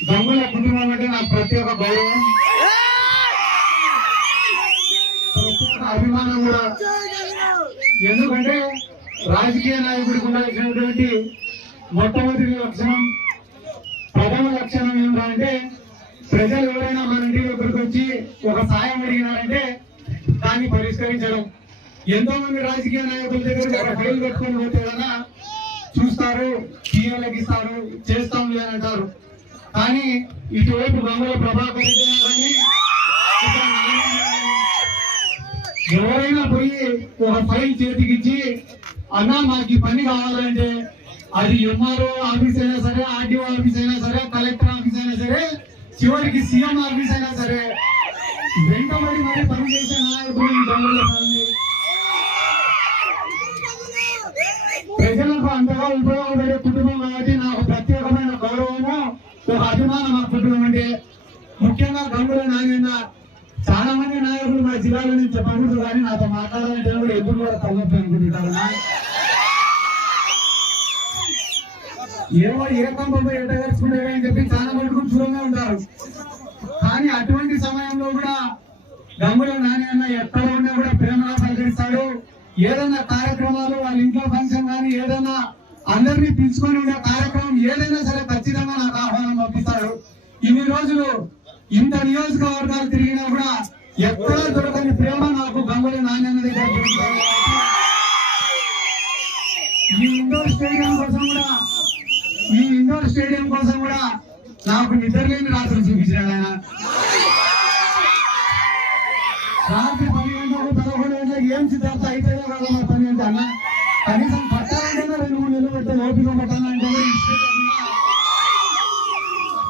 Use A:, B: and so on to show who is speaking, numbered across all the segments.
A: గంగుల కుటుంబం అంటే నాకు ఒక్క గౌరవం. ప్రత్యేక అభిమానం కూడా. ఎందుకంటే రాజకీయ నాయకుడికి ఉండాల్సినటువంటి మొట్టమొదటి లక్షణం ప్రథమ లక్షణం ఏంటంటే ప్రజలు ఎవరైనా మన ఇంటి దగ్గరికి వచ్చి ఒక సాయం అడిగినారంటే దాన్ని పరిష్కరించడం. ఎంతో మంది రాజకీయ నాయకుల దగ్గర ఫైల్ పెట్టుకొని పోతే కనుక చూస్తారు సీఎంలకు ఇస్తారు చేస్తాం లేదంటారు కానీ ఇటువైపు గంగుల ప్రభాకర్ రెడ్డి కానీ ఎవరైనా పోయి ఒక ఫైల్ చేతికిచ్చి అన్నా మాకు ఈ పని కావాలంటే అది ఎంఆర్ఓ ఆఫీస్ అయినా సరే ఆర్డీఓ ఆఫీస్ అయినా సరే కలెక్టర్ ఆఫీస్ అయినా సరే చివరికి సీఎం ఆఫీస్ అయినా సరే వెంటబడి మరి పని చేసే నాయకుడు ఈ ప్రజలకు అంతగా ఉపయోగపడే కుటుంబం కాబట్టి నాకు ప్రత్యేక ఒక అభిమానం అనుకుంటున్నామంటే ముఖ్యంగా గంగుల నాయన చాలా మంది నాయకులు మా జిల్లాలో నుంచి చెప్పకూడదు కానీ నాతో మాట్లాడాలంటే కూడా ఎప్పుడు కూడా తగ్గదు అనుకుంటుంటారు. ఏవో ఏ కంపంలో ఎట్టగలుచుకునేవి అని చెప్పి చాలా మటుకు దూరంగా ఉంటారు. కానీ అటువంటి సమయంలో కూడా గంగుల నాని ఎక్కడ ఉన్నా కూడా ప్రేమగా పలకరిస్తాడు. ఏదైనా కార్యక్రమాలు వాళ్ళ ఇంట్లో ఫంక్షన్ కానీ ఏదైనా అందరినీ పిలుచుకొని ఉండే కార్యక్రమం ఏదైనా సరే ఖచ్చితంగా నాకు ఆహ్వానం పంపిస్తారు. ఇన్ని రోజులు ఇంత నియోజకవర్గాలు తిరిగినా కూడా ఎక్కడా దొరకని ప్రేమ నాకు గంగుల నాణ్యన్న దగ్గర ఈ ఇండోర్ స్టేడియం కోసం కూడా ఈ ఇండోర్ స్టేడియం కోసం కూడా నాకు నిద్రలేని రాత్రులు చూపించాడు ఆయన. రాత్రి పన్నెండు పదకొండు గంటలకు ఏం సిద్ధార్థ అయితే కాదు మా పని అన్న? కనీసం పట్టాలంటే రెండు మూడు నెలలు పెట్టే ఓపిక పట్టాలంటే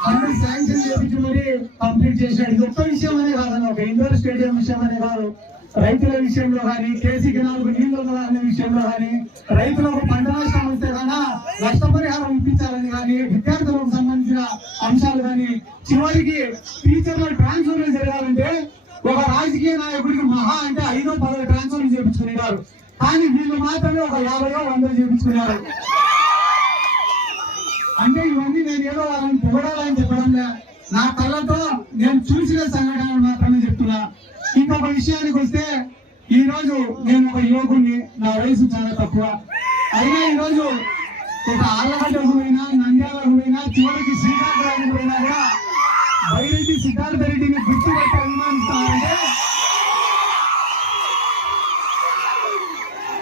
A: అన్ని శాంక్షన్ చేపించి మరి కంప్లీట్ చేశాడు. ఇది ఒక్క విషయం అనే కాదన్న ఒక ఇండోర్ స్టేడియం విషయం అనే కాదు. రైతుల విషయంలో కానీ కేసీ కెనాల్కు నీళ్ళు అనే విషయంలో కానీ రైతులకు పంట నష్టం వస్తే కానీ నష్టపరిహారం ఇప్పించాలని కానీ విద్యార్థులకు సంబంధించిన అంశాలు కానీ చివరికి టీచర్ల ట్రాన్స్ఫర్ జరగాలంటే ఒక రాజకీయ నాయకుడికి మహా అంటే ఐదో పదో ట్రాన్స్ఫర్ చేపించుకునేవారు కానీ వీళ్ళు మాత్రమే ఒక యాభైయో వందలు చూపించుకున్నారు. అంటే ఇవన్నీ నేను ఏదో వాళ్ళని పొగడాలని చెప్పడం లే. నా కళ్ళతో నేను చూసిన సంఘటనలు మాత్రమే చెప్తున్నా. ఇంకొక విషయానికి వస్తే ఈ రోజు నేను ఒక యువకుని నా వయసు చాలా తక్కువ. అయినా ఈ రోజు ఒక ఆళ్ళగడ్డకు పోయినా నంద్యాలకు పోయినా చివరికి శ్రీకాకుళానికి పోయినా కూడా బైరెడ్డి సిద్ధార్థ రెడ్డిని గుర్తుపెట్టి అభిమానిస్తానంటే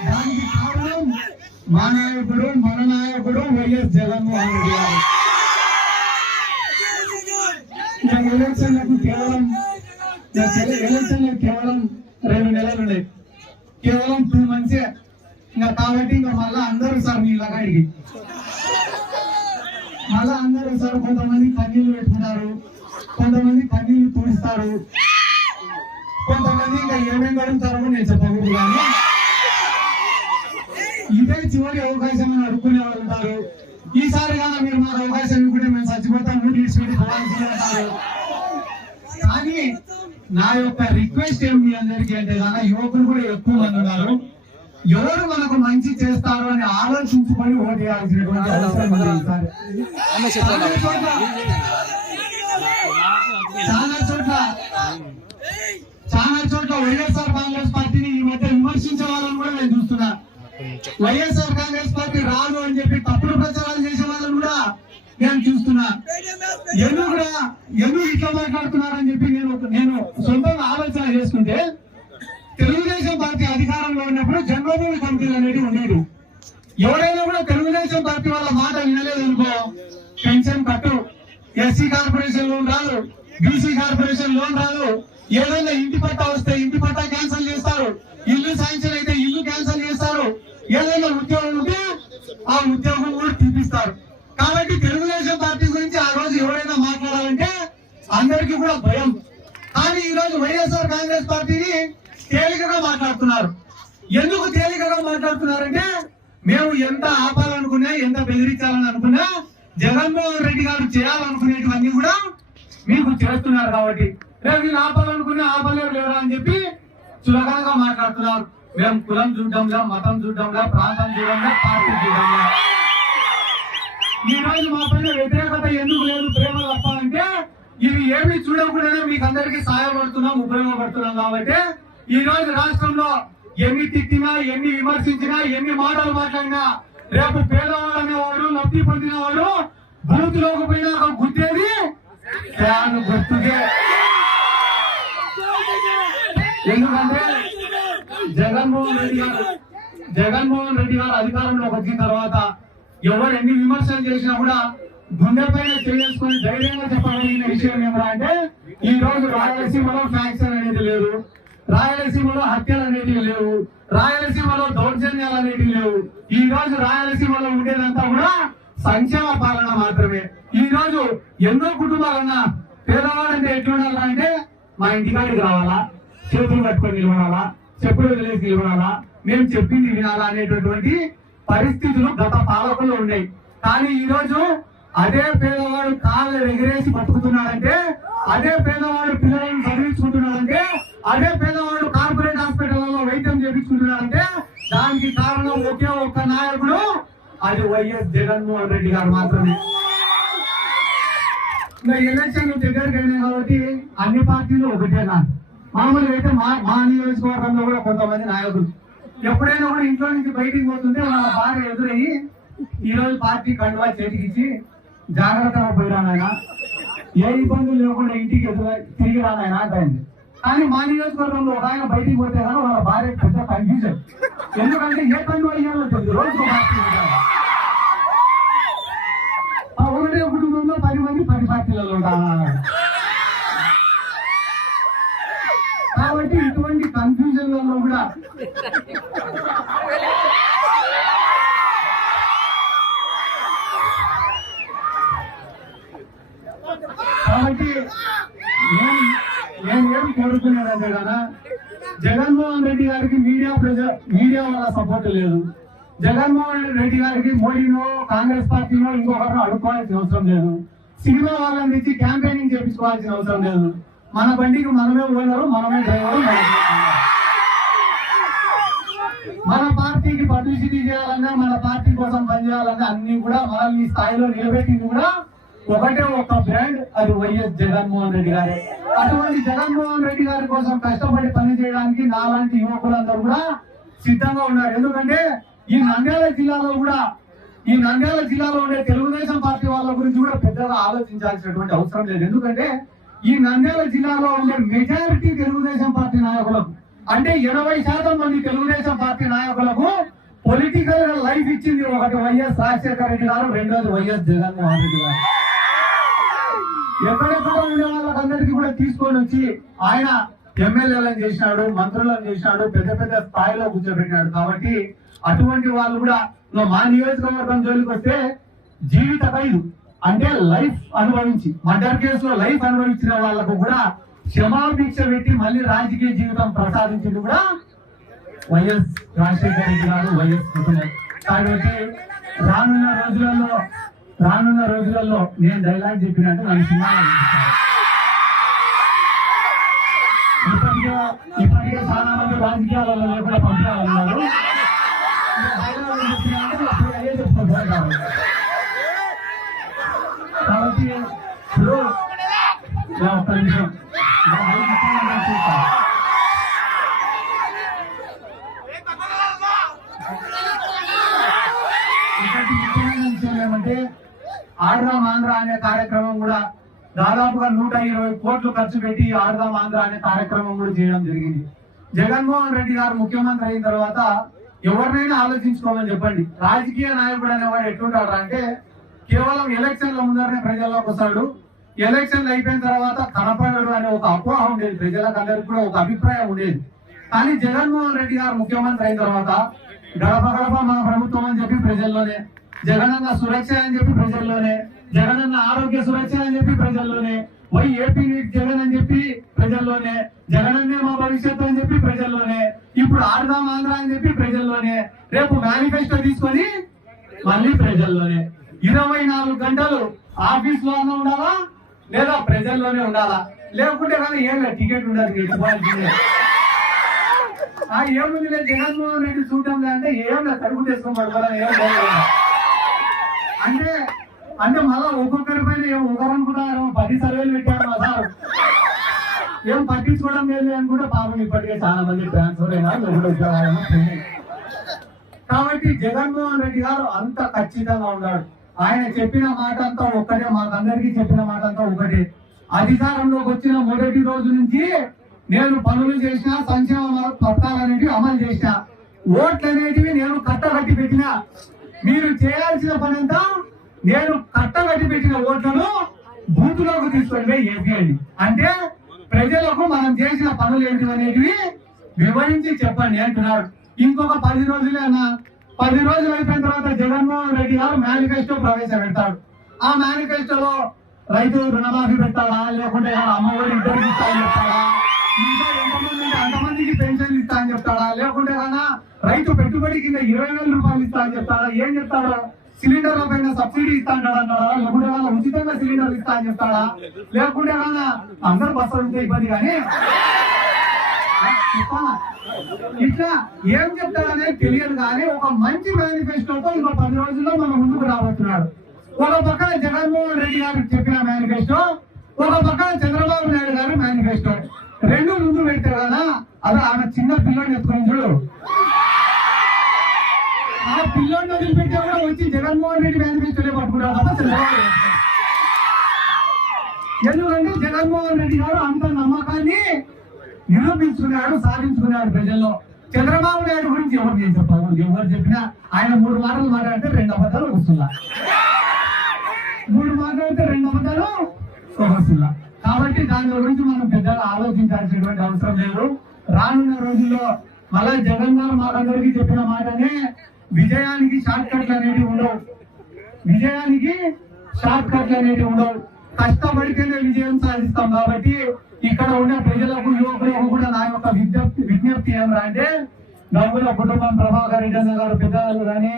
A: దానికి కారణం మా నాయకుడు మన నాయకుడు వైఎస్ జగన్మోహన్ రెడ్డి గారు. ఎలక్షన్లకు కేవలం ఎలక్షన్లకు కేవలం రెండు నెలలు ఉన్నాయి కేవలం టూ మంత్స్. ఇంకా కాబట్టి ఇంకా మళ్ళా అందరూ సార్ మీలాగా అడిగి మళ్ళా అందరూ సార్ కొంతమంది కన్నీళ్ళు పెట్టుకున్నారు కొంతమంది కన్నీళ్ళు తుడుస్తారు. కొంతమంది ఇంకా ఏమేమి అడుగుతారో నేను చెప్పకూడదు కానీ చివరి అవకాశం అని అడుక్కునే వాళ్ళు ఉంటారు. ఈసారి కానీ మీరు మాకు అవకాశం ఇవ్వకుంటే మేము చచ్చిపోతాం ఊటి పెట్టి పోవాల్సిందే అంటారు కానీ నా యొక్క రిక్వెస్ట్ ఏమి మీ అందరికీ అంటే దాని యువకులు కూడా ఎక్కువ మంది ఉన్నారు. ఎవరు మనకు మంచి చేస్తారు అని ఆలోచించుకొని ఓటు వేయాల్సినటువంటి అవసరం. చాలా చోట్ల తెలుగుదేశం పార్టీ వాళ్ళ మాట వినలేదు అనుకో పెన్షన్ కట్టు. ఎస్సీ కార్పొరేషన్ లోన్ రాదు. బీసీ కార్పొరేషన్ లోన్ రాదు. ఏదైనా ఇంటి పట్టా వస్తే ఇంటి పట్టా క్యాన్సిల్ చేస్తారు. ఇల్లు శాంక్షన్ అయితే ఇల్లు క్యాన్సిల్ చేస్తారు. ఏదైనా ఉద్యోగం ఉంటే ఆ ఉద్యోగం కూడా తీపిస్తారు. కాబట్టి తెలుగుదేశం పార్టీ గురించి ఆ రోజు ఎవరైనా మాట్లాడాలంటే అందరికీ కూడా భయం. కానీ ఈ రోజు వైఎస్ఆర్ కాంగ్రెస్ పార్టీని తేలికగా మాట్లాడుతున్నారు. ఎందుకు తేలికగా మాట్లాడుతున్నారంటే మేము ఎంత ఆపాలనుకున్నా ఎంత బెదిరించాలని అనుకున్నా జగన్మోహన్ రెడ్డి గారు చేయాలనుకునేటివన్నీ కూడా మీకు చేస్తున్నారు కాబట్టి రేపు వీళ్ళు ఆపాలనుకున్నా ఆపలేరు లేరా అని చెప్పి చులకనగా మాట్లాడుతున్నారు. మేము కులం చూడడంలా మతం చూడడంలా ప్రాంతం చూడడంలా పార్టీ చూడడంలా. ఈ రోజు మా పైన వ్యతిరేకత ఎందుకు లేదు ప్రేమ తప్ప ఇవి ఏమి చూడకుండానే మీకు అందరికీ సహాయపడుతున్నాం ఉపయోగపడుతున్నాం కాబట్టి ఈ రోజు రాష్ట్రంలో ఎన్ని తిట్టినా ఎన్ని విమర్శించినా ఎన్ని మాటలు మాట్లాడినా రేపు పేదవాడు అనేవాడు లబ్ధి పొందినవాడు బూత్లోకి పోయినాక గుర్తేది ఫ్యాన్ గుర్తుకే. ఎందుకంటే జగన్మోహన్ రెడ్డి గారు జగన్మోహన్ రెడ్డి గారు అధికారంలోకి వచ్చిన తర్వాత ఎవరు ఎన్ని విమర్శలు చేసినా కూడా గుండె పైన ధైర్యంగా చెప్పగలిగిన విషయం ఏమరా అంటే ఈ రోజు రాయలసీమలో ఫ్యాక్షన్ అనేది లేదు. రాయలసీమలో హత్యలు అనేటివి లేవు. రాయలసీమలో దౌర్జన్యాలు అనేటివి లేవు. ఈ రోజు రాయలసీమలో ఉండేదంతా కూడా సంక్షేమ పాలన మాత్రమే. ఈ రోజు ఎన్నో కుటుంబాలన్నా పేదవాడంటే ఎట్లుండాలంటే మా ఇంటికాడికి రావాలా? చేతులు కట్టుకొని నిలబడాలా? చెప్పులు వదిలేసి నిలబడాలా? మేము చెప్పింది వినాలా అనేటటువంటి పరిస్థితులు గత పాలకులు ఉన్నాయి. కానీ ఈ రోజు అదే పేదవాడు కాళ్ళు ఎగిరేసి బతుకుతున్నాడంటే అదే పేదవాడు పిల్లలను చదివించుకుంటున్నాడంటే అదే పేదవాడు కార్పొరేట్ హాస్పిటల్లో వైద్యం చేయించుకుంటున్నాడంటే దానికి కారణం ఒకే ఒక్క నాయకుడు అది వైఎస్ జగన్మోహన్ రెడ్డి గారు మాత్రమే. ఇంకా ఎలక్షన్ దగ్గరికి అయినాయి కాబట్టి అన్ని పార్టీలు ఒకటే కాదు. మామూలుగా అయితే మా మా నియోజకవర్గంలో కూడా కొంతమంది నాయకులు. ఎప్పుడైనా కూడా ఇంట్లో నుంచి బయటికి పోతుంటే వాళ్ళ భార్య ఎదురయ్యి ఈ రోజు పార్టీ కండువా చేతికిచ్చి జాగ్రత్తగా పోయిరా ఏ ఇబ్బందులు లేకుండా ఇంటికి ఎదురు తిరిగి రానైనా అంటాయండి కానీ మా నియోజకవర్గంలో ఒక ఆయన బయటికి పోతే కానీ వాళ్ళ భార్య పెద్ద కన్ఫ్యూజన్ ఎందుకంటే ఏ పని వాళ్ళు తెలియదు. రోజు ఒకటే కుటుంబంలో పది మంది పది పార్టీలలో కాబట్టి ఇటువంటి కన్ఫ్యూజన్లలో కూడా నేను కదా జగన్మోహన్ రెడ్డి గారికి మీడియా ప్రజ మీడియా వల్ల సపోర్ట్ లేదు. జగన్మోహన్ రెడ్డి గారికి మోడీనో కాంగ్రెస్ పార్టీనో ఇంకొకరు అడుక్కోవాల్సిన అవసరం లేదు. సినిమా వాళ్ళని తెచ్చి క్యాంపెయినింగ్ చేయించుకోవాల్సిన అవసరం లేదు. మన బండికి మనమే ఓనరు మనమే డ్రైవరు మన పార్టీకి పబ్లిసిటీ చేయాలన్నా మన పార్టీ కోసం పనిచేయాలన్నా అన్ని కూడా మనల్ని ఈ స్థాయిలో నిలబెట్టింది కూడా ఒకటే ఒక బ్రాండ్ అది వైఎస్ జగన్మోహన్ రెడ్డి గారు. అటువంటి జగన్మోహన్ రెడ్డి గారి కోసం కష్టపడి పని చేయడానికి నాలాంటి యువకులందరూ కూడా సిద్ధంగా ఉన్నారు. ఎందుకంటే ఈ నంద్యాల జిల్లాలో కూడా ఈ నంద్యాల జిల్లాలో ఉండే తెలుగుదేశం పార్టీ వాళ్ళ గురించి కూడా పెద్దగా ఆలోచించాల్సినటువంటి అవసరం లేదు. ఎందుకంటే ఈ నంద్యాల జిల్లాలో ఉండే మెజారిటీ తెలుగుదేశం పార్టీ నాయకులకు అంటే ఎనభై శాతం మంది తెలుగుదేశం పార్టీ నాయకులకు పొలిటికల్ లైఫ్ ఇచ్చింది ఒకటి వైఎస్ రాజశేఖర రెడ్డి గారు రెండోది వైఎస్ జగన్మోహన్ రెడ్డి గారు. వాళ్ళకందరికీ కూడా తీసుకొని వచ్చి ఆయన ఎమ్మెల్యేలను చేసినాడు మంత్రులను చేసినాడు పెద్ద పెద్ద స్థాయిలో కూర్చోబెట్టినాడు. కాబట్టి అటువంటి వాళ్ళు కూడా మా నియోజకవర్గం జోలికి వస్తే జీవిత ఖైదు అంటే లైఫ్ అనుభవించి మర్డర్ కేసులో లైఫ్ అనుభవించిన వాళ్ళకు కూడా క్షమాభిక్ష పెట్టి మళ్ళీ రాజకీయ జీవితం ప్రసాదించింది కూడా వైఎస్ రాజశేఖర రెడ్డి గారు వైఎస్ కుటుంబం. కాబట్టి రానున్న రోజులలో రానున్న రోజులలో నేను డైలాగ్ చెప్పినట్టు నన్ను సినిమా ఇప్పటికే చాలా మంది రాజకీయాలలో లేకుండా పంపించాలన్నారు కాబట్టి. ఇప్పుడు ఒక్క నిమిషం. నా మైక్ ఇస్తాను, నేను చూస్తాను. ఇంకొకటి ముఖ్యమైన విషయం ఏమంటే ఆడదాం ఆంధ్ర అనే కార్యక్రమం కూడా దాదాపుగా నూట ఇరవై కోట్లు ఖర్చు పెట్టి ఆడదాం ఆంధ్ర అనే కార్యక్రమం కూడా చేయడం జరిగింది. జగన్మోహన్ రెడ్డి గారు ముఖ్యమంత్రి అయిన తర్వాత ఎవరినైనా ఆలోచించుకోమని చెప్పండి. రాజకీయ నాయకుడు అనేవాడు ఎట్లుంటాడు అంటే కేవలం ఎలక్షన్ల ముందరనే ప్రజల్లోకి వస్తాడు. ఎలక్షన్లు అయిపోయిన తర్వాత కనపడడు అనే ఒక అపోహ ఉండేది. ప్రజలకు అందరికి కూడా ఒక అభిప్రాయం ఉండేది. కానీ జగన్మోహన్ రెడ్డి గారు ముఖ్యమంత్రి అయిన తర్వాత గడప గడప మన ప్రభుత్వం అని చెప్పి ప్రజల్లోనే జగనన్న సురక్ష అని చెప్పి ప్రజల్లోనే జగనన్న ఆరోగ్య సురక్ష అని చెప్పి ప్రజల్లోనే వై ఏపీ జగన్ అని చెప్పి ప్రజల్లోనే జగనన్నే మా భవిష్యత్తు అని చెప్పి ప్రజల్లోనే ఇప్పుడు ఆడదాం ఆంధ్ర అని చెప్పి ప్రజల్లోనే రేపు మేనిఫెస్టో తీసుకొని మళ్ళీ ప్రజల్లోనే. ఇరవై నాలుగు గంటలు ఆఫీస్లో ఉండాలా? లేదా ప్రజల్లోనే ఉండాలా? లేకుంటే కానీ ఏం టికెట్ ఉండదు మీకు ఆ ఏముంది లేదు జగన్మోహన్ రెడ్డి చూడటం అంటే ఏం లేదు తడుపు ఏం లేదు. అంటే అంటే మళ్ళా ఒక్కొక్కరి పైన ఏం ఒకరు పది సర్వేలు పెట్టారు మా సార్. ఏం పట్టించుకోవడం లేదు అనుకుంటే పాపం ఇప్పటికే చాలా మంది ట్రాన్స్ఫర్ అయినా కాబట్టి జగన్మోహన్ రెడ్డి గారు అంత ఖచ్చితంగా ఉన్నాడు. ఆయన చెప్పిన మాట అంతా ఒక్కటే మాకందరికీ చెప్పిన మాట అంతా ఒకటే. అధికారంలోకి వచ్చిన మొదటి రోజు నుంచి నేను పనులు చేసిన సంక్షేమ పథకాలు అనేటివి అమలు చేసిన ఓట్లు అనేటివి నేను కట్టగట్టి పెట్టిన మీరు చేయాల్సిన పని అంతా నేను కట్టగట్టి పెట్టిన ఓట్లను బూతులోకి తీసుకొని పోయి వేపియండి అంటే ప్రజలకు మనం చేసిన పనులు ఏంటి అనేటివి వివరించి చెప్పండి అంటున్నారు. ఇంకొక పది రోజులేనా పది రోజులు అయిపోయిన తర్వాత జగన్మోహన్ రెడ్డి గారు మేనిఫెస్టో ప్రవేశపెడతాడు. ఆ మేనిఫెస్టోలో రైతు రుణమాఫీ పెట్టాలా లేకుంటే అమ్మఒడి ఇద్దరికి ఇస్తా అని చెప్తాడా? ఇంకా ఎంతమంది అంతమందికి పెన్షన్ ఇస్తా అని చెప్తాడా? లేకుంటే కన్నా రైతు పెట్టుబడి కింద ఇరవై వేల రూపాయలు ఇస్తా అని చెప్తాడా? ఏం చెప్తాడా? సిలిండర్ల పైన సబ్సిడీ ఇస్తా అంటాడు అంటాడా? లేకుంటే వాళ్ళ ఉచితంగా సిలిండర్ ఇస్తా అని చెప్తాడా? లేకుంటే వాళ్ళ అందరు బస్సులు ఉంటే ఇబ్బంది కానీ? ఇట్లా. ఏం చెప్తాడనేది తెలియదు కానీ ఒక మంచి మేనిఫెస్టోతో ఇంకో పది రోజుల్లో మన ముందుకు రాబోతున్నాడు. ఒక పక్కన జగన్మోహన్ రెడ్డి గారు చెప్పిన మేనిఫెస్టో ఒక పక్కన చంద్రబాబు నాయుడు గారు మేనిఫెస్టో రెండు ముందు పెడతారు కదా? అది ఆమె చిన్న పిల్లలు ఎత్తుకొని చూడు. ఆ పిల్లోని వదిలిపెట్టే కూడా వచ్చి జగన్మోహన్ రెడ్డి మేనిఫెస్టోలే పట్టుకుంటారు తప్ప చంద్రబాబు ఎందుకంటే జగన్మోహన్ రెడ్డి గారు అంత నమ్మకాన్ని నిరూపించుకున్నాడు సాధించుకున్నాడు ప్రజల్లో. చంద్రబాబు నాయుడు గురించి ఎవరు నేను చెప్పాలి? ఎవరు చెప్పినా ఆయన మూడు మాటలు మాట్లాడితే రెండు అబద్ధాలు వస్తుందా మూడు మాట్లాడితే రెండు అబద్ధాలు వస్తున్నా. కాబట్టి దాని గురించి మనం పెద్దలు ఆలోచించాల్సినటువంటి అవసరం లేదు. రానున్న రోజుల్లో మళ్ళా జగన్ గారు మాకందరికీ చెప్పిన మాటనే విజయానికి షార్ట్ కట్లు అనేవి ఉండవు. విజయానికి షార్ట్ కట్లు అనేవి ఉండవు. కష్టపడితేనే విజయం సాధిస్తాం కాబట్టి ఇక్కడ ఉన్న ప్రజలకు యువకులకు కూడా నా యొక్క విజ్ఞప్తి విజ్ఞప్తి ఏమరా అంటే గంగుల కుటుంబం ప్రభాకర్ రెడ్డి గారు పెద్దలు కానీ